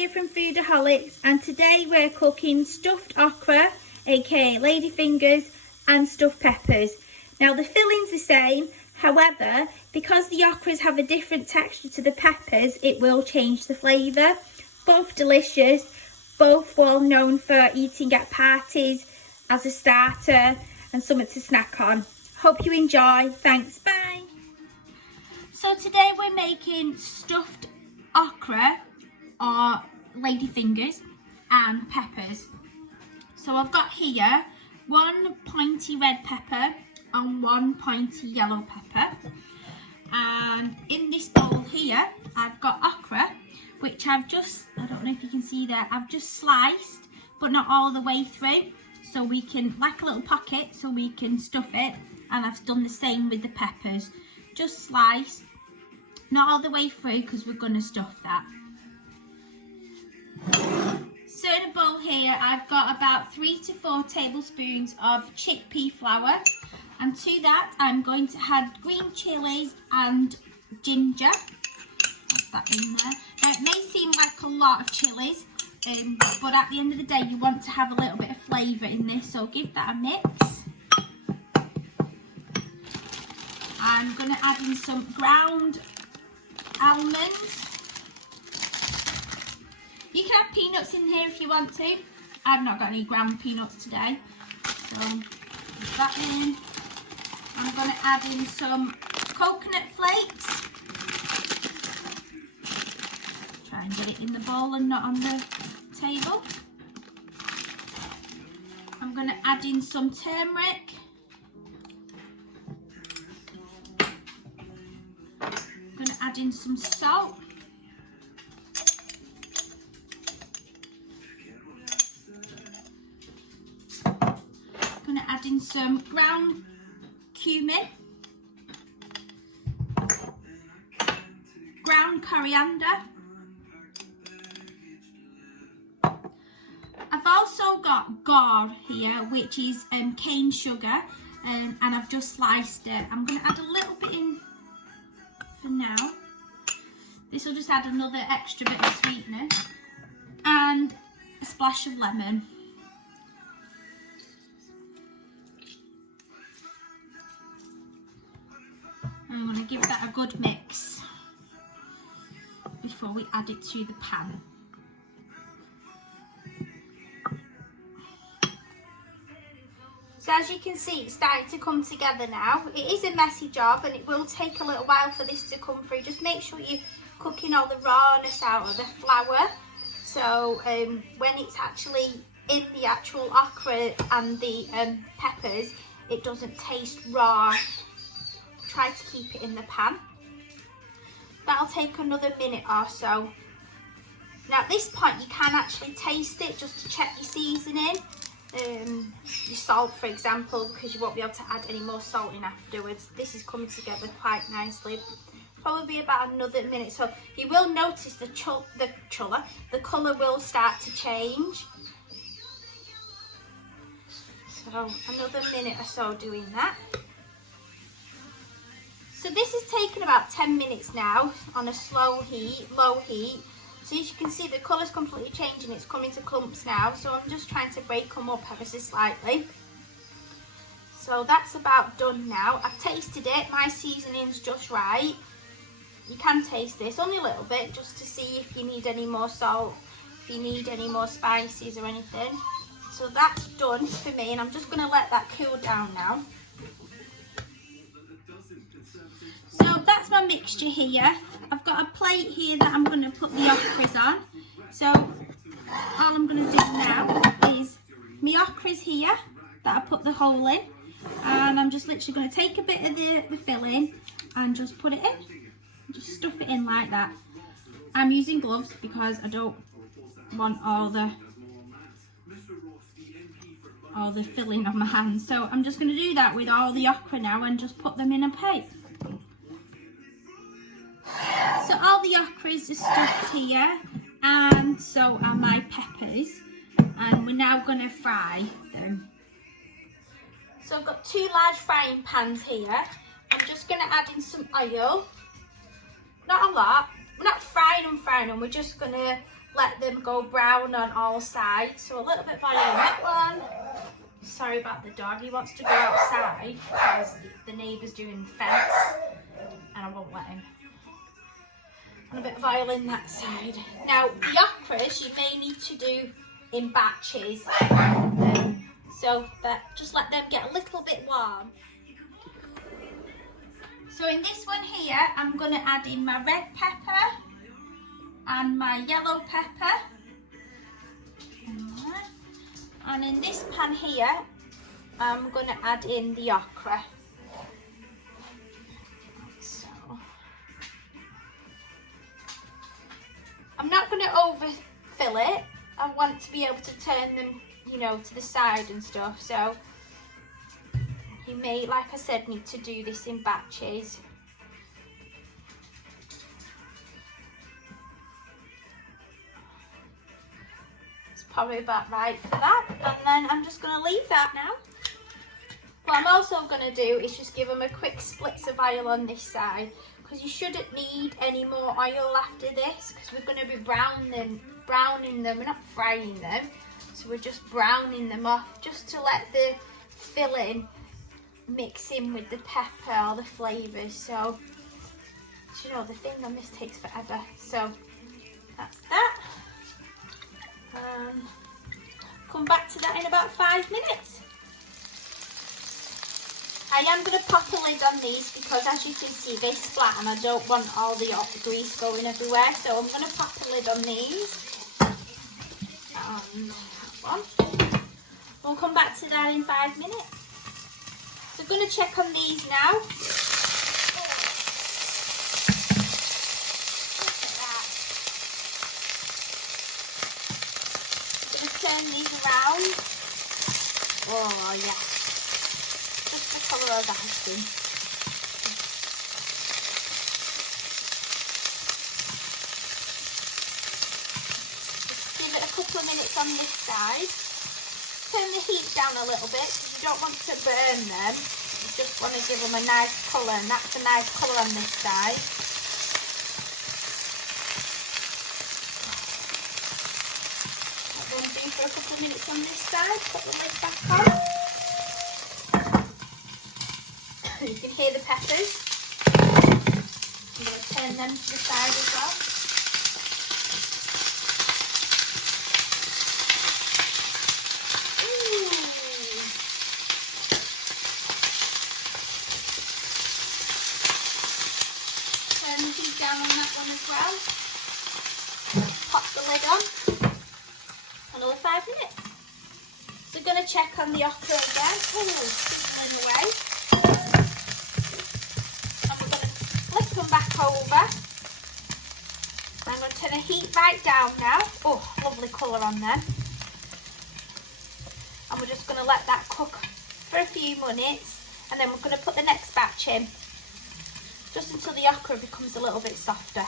here from Foodaholics, and today we're cooking stuffed okra, aka ladyfingers, and stuffed peppers. Now the filling's the same, however, because the okras have a different texture to the peppers, it will change the flavour. Both delicious, both well known for eating at parties as a starter and something to snack on. Hope you enjoy. Thanks, bye. So today we're making stuffed okra or ladyfingers and peppers. So I've got here one pointy red pepper and one pointy yellow pepper, and in this bowl here I've got okra, which I don't know if you can see there, I've just sliced but not all the way through, so we can, like a little pocket, so we can stuff it. And I've done the same with the peppers, just slice, not all the way through because we're going to stuff that. So in a bowl here I've got about 3 to 4 tablespoons of chickpea flour, and to that I'm going to add green chilies and ginger. Put that in there. Now it may seem like a lot of chilies, but at the end of the day you want to have a little bit of flavour in this, so give that a mix. I'm going to add in some ground almonds. You can have peanuts in here if you want to. I've not got any ground peanuts today, so put that in. I'm going to add in some coconut flakes. Try and get it in the bowl and not on the table. I'm going to add in some turmeric. I'm going to add in some salt. I'm going to add in some ground cumin, ground coriander. I've also got gourd here, which is cane sugar, and I've just sliced it. I'm going to add a little bit in for now. This will just add another extra bit of sweetness, and a splash of lemon. I'm going to give that a good mix before we add it to the pan. So as you can see, it's starting to come together now. It is a messy job and it will take a little while for this to come through. Just make sure you're cooking all the rawness out of the flour. So when it's actually in the actual okra and the peppers, it doesn't taste raw. Try to keep it in the pan. That'll take another minute or so. Now at this point you can actually taste it just to check your seasoning. Your salt, for example, because you won't be able to add any more salt in afterwards. This is coming together quite nicely. Probably about another minute, so you will notice the colour will start to change. So another minute or so doing that. So this has taken about 10 minutes now on a low heat. So as you can see, the colour's completely changing. It's coming to clumps now. So I'm just trying to break them up ever so slightly. So that's about done now. I've tasted it. My seasoning's just right. You can taste this, only a little bit, just to see if you need any more salt, if you need any more spices or anything. So that's done for me, and I'm just going to let that cool down now. So that's my mixture here. I've got a plate here that I'm going to put the okras on. So all I'm going to do now is my okras here that I put the hole in, and I'm just literally going to take a bit of the filling and just put it in. Just stuff it in like that. I'm using gloves because I don't want all the filling on my hands. So I'm just going to do that with all the okra now and just put them in a plate. So all the okras are stuffed here, and so are my peppers, and we're now going to fry them. So I've got 2 large frying pans here. I'm just going to add in some oil, not a lot. We're not frying them, we're just going to let them go brown on all sides. So a little bit of oil on that one. Sorry about the dog, he wants to go outside because the neighbour's doing the fence and I won't let him. And a bit of oil in that side. Now the okras you may need to do in batches, so that just let them get a little bit warm. So in this one here I'm going to add in my red pepper and my yellow pepper. And in this pan here, I'm going to add in the okra. So, I'm not going to overfill it. I want to be able to turn them, you know, to the side and stuff. So, you may, like I said, need to do this in batches. Probably about right for that, and then I'm just going to leave that now. What I'm also going to do is just give them a quick spritz of oil on this side, because you shouldn't need any more oil after this, because we're going to be browning them, we're not frying them, so we're just browning them off just to let the filling mix in with the pepper, all the flavours. So you know, the thing on this takes forever, so that's that. Come back to that in about 5 minutes. I am going to pop a lid on these because, as you can see, they splat and I don't want all the grease going everywhere, so I'm going to pop a lid on these. And that one. We'll come back to that in 5 minutes. So I'm going to check on these now. Turn these around. Oh yeah, just the colour of ice cream. Just give it a couple of minutes on this side. Turn the heat down a little bit because you don't want to burn them. You just want to give them a nice colour, and that's a nice colour on this side. For a couple of minutes on this side, put the lid back on. You can hear the peppers. I'm going to turn them to the side as well. Ooh. Turn the heat down on that one as well. Pop the lid on. Another 5 minutes. So we're going to check on the okra again. Oh, sizzling away. And we're going to flip them back over. I'm going to turn the heat right down now. Oh, lovely colour on them. And we're just going to let that cook for a few minutes, and then we're going to put the next batch in, just until the okra becomes a little bit softer.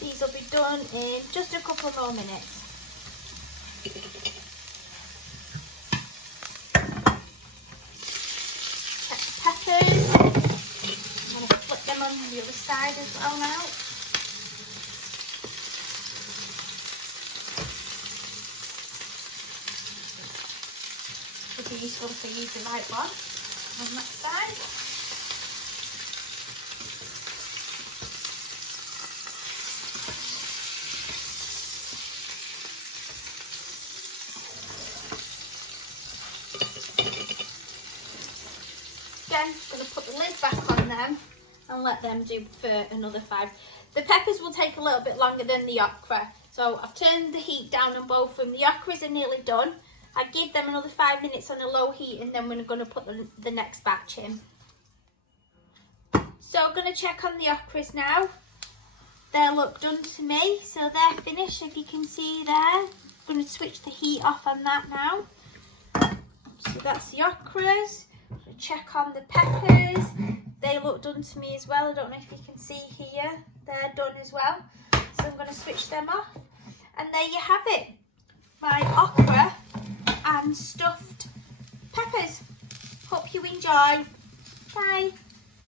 These will be done in just a couple more minutes. Check the peppers. I'm going to flip them on the other side as well now. It'd be useful if I use the right one on that side. Again, I'm going to put the lid back on them and let them do for another 5. The peppers will take a little bit longer than the okra, so I've turned the heat down on both of them. The okras are nearly done. I give them another 5 minutes on a low heat, and then we're going to put the next batch in. So I'm going to check on the okras now. They look done to me, so they're finished, if you can see there. I'm going to switch the heat off on that now. So that's the okras. Check on the peppers. They look done to me as well. I don't know if you can see here. They're done as well. So I'm going to switch them off. And there you have it. My okra and stuffed peppers. Hope you enjoy. Bye.